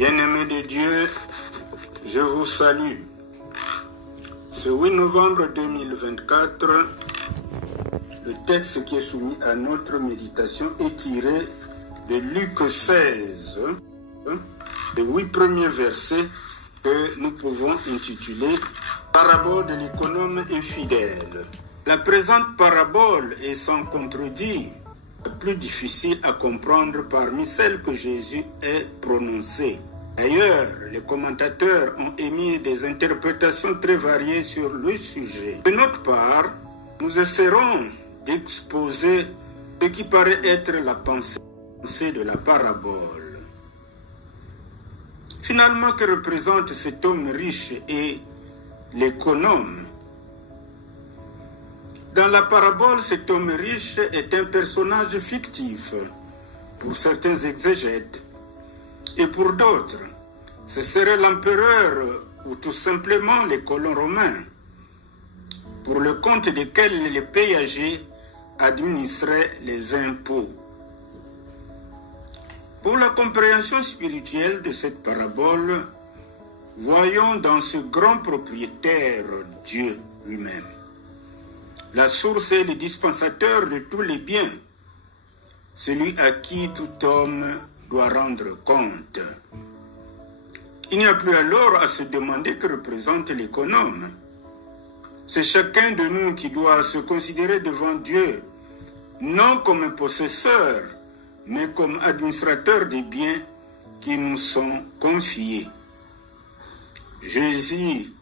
Bien-aimés de Dieu, je vous salue. Ce 8 novembre 2024, le texte qui est soumis à notre méditation est tiré de Luc 16, les 8 premiers versets que nous pouvons intituler « Parabole de l'économe infidèle ». La présente parabole est sans contredit la plus difficile à comprendre parmi celles que Jésus ait prononcées. D'ailleurs, les commentateurs ont émis des interprétations très variées sur le sujet. De notre part, nous essaierons d'exposer ce qui paraît être la pensée de la parabole. Finalement, que représente cet homme riche et l'économe? Dans la parabole, cet homme riche est un personnage fictif pour certains exégètes et pour d'autres, ce serait l'empereur ou tout simplement les colons romains, pour le compte desquels les péagers administraient les impôts. Pour la compréhension spirituelle de cette parabole, voyons dans ce grand propriétaire Dieu lui-même, la source et le dispensateur de tous les biens, celui à qui tout homme doit rendre compte. Il n'y a plus alors à se demander que représente l'économe. C'est chacun de nous qui doit se considérer devant Dieu, non comme un possesseur, mais comme administrateur des biens qui nous sont confiés. Jésus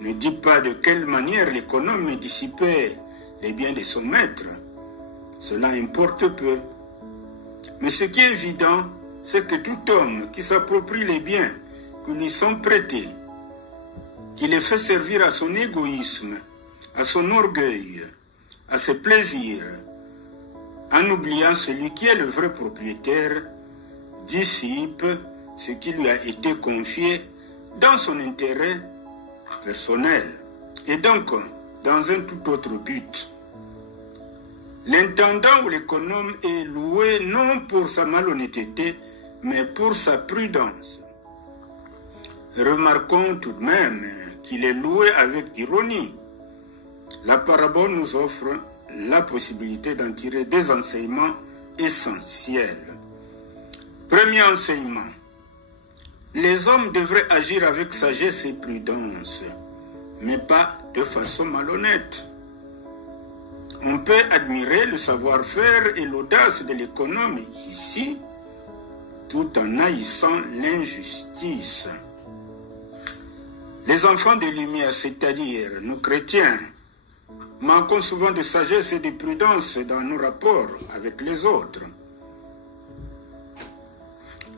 ne dit pas de quelle manière l'économe dissipait les biens de son maître. Cela importe peu. Mais ce qui est évident, c'est que tout homme qui s'approprie les biens qui lui sont prêtés, qui les fait servir à son égoïsme, à son orgueil, à ses plaisirs, en oubliant celui qui est le vrai propriétaire, dissipe ce qui lui a été confié dans son intérêt personnel et donc dans un tout autre but. L'intendant ou l'économe est loué non pour sa malhonnêteté, mais pour sa prudence. Remarquons tout de même qu'il est loué avec ironie. La parabole nous offre la possibilité d'en tirer des enseignements essentiels. Premier enseignement. Les hommes devraient agir avec sagesse et prudence, mais pas de façon malhonnête. On peut admirer le savoir-faire et l'audace de l'économe ici, tout en haïssant l'injustice. Les enfants de lumière, c'est-à-dire nous chrétiens, manquons souvent de sagesse et de prudence dans nos rapports avec les autres.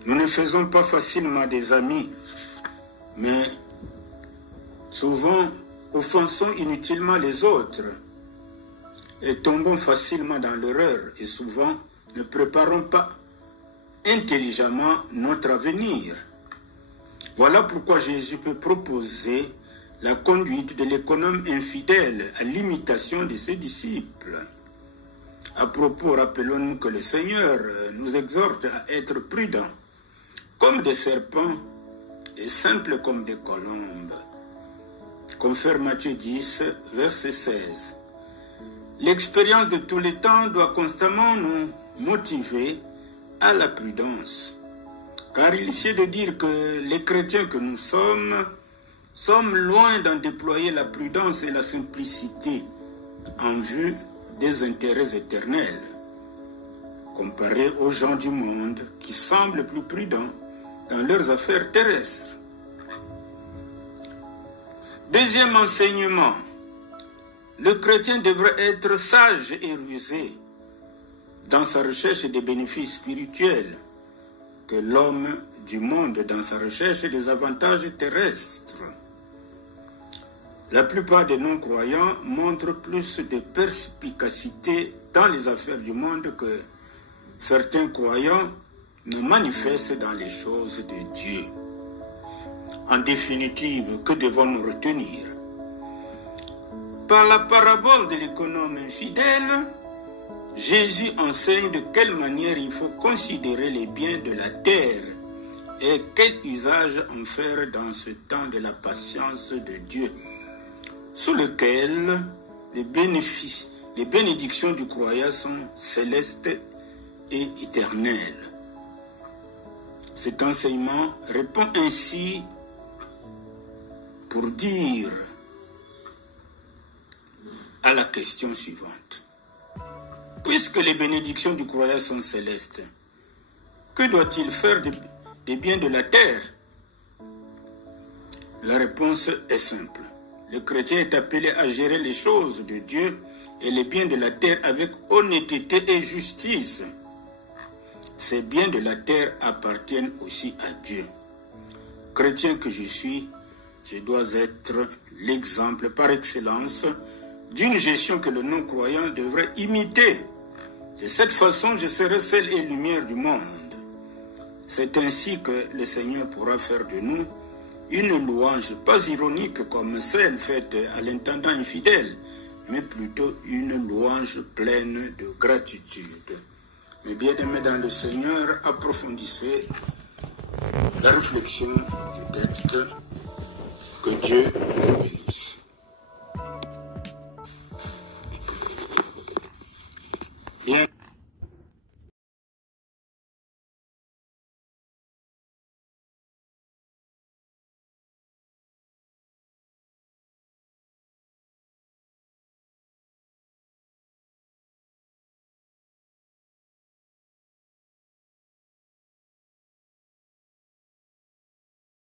Nous ne faisons pas facilement des amis, mais souvent offensons inutilement les autres et tombons facilement dans l'erreur et souvent ne préparons pas intelligemment notre avenir. Voilà pourquoi Jésus peut proposer la conduite de l'économe infidèle à l'imitation de ses disciples. À propos, rappelons-nous que le Seigneur nous exhorte à être prudents, comme des serpents et simples comme des colombes. Confère Matthieu 10, verset 16. L'expérience de tous les temps doit constamment nous motiver à la prudence. Car il sied de dire que les chrétiens que nous sommes loin d'en déployer la prudence et la simplicité en vue des intérêts éternels, comparés aux gens du monde qui semblent plus prudents dans leurs affaires terrestres. Deuxième enseignement, le chrétien devrait être sage et rusé dans sa recherche des bénéfices spirituels que l'homme du monde dans sa recherche des avantages terrestres. La plupart des non-croyants montrent plus de perspicacité dans les affaires du monde que certains croyants ne manifestent dans les choses de Dieu. En définitive, que devons-nous retenir? Par la parabole de l'économe infidèle, Jésus enseigne de quelle manière il faut considérer les biens de la terre Et quel usage en faire dans ce temps de la patience de Dieu, sous lequel les bénédictions du croyant sont célestes et éternelles. Cet enseignement répond ainsi pour dire à la question suivante. Puisque les bénédictions du croyant sont célestes, que doit-il faire des biens de la terre? La réponse est simple. Le chrétien est appelé à gérer les choses de Dieu et les biens de la terre avec honnêteté et justice. Ces biens de la terre appartiennent aussi à Dieu. Chrétien que je suis, je dois être l'exemple par excellence d'une gestion que le non-croyant devrait imiter. De cette façon, je serai sel et lumière du monde. C'est ainsi que le Seigneur pourra faire de nous une louange, pas ironique comme celle faite à l'intendant infidèle, mais plutôt une louange pleine de gratitude. Mes bien-aimés dans le Seigneur, approfondissez la réflexion du texte. Que Dieu vous bénisse.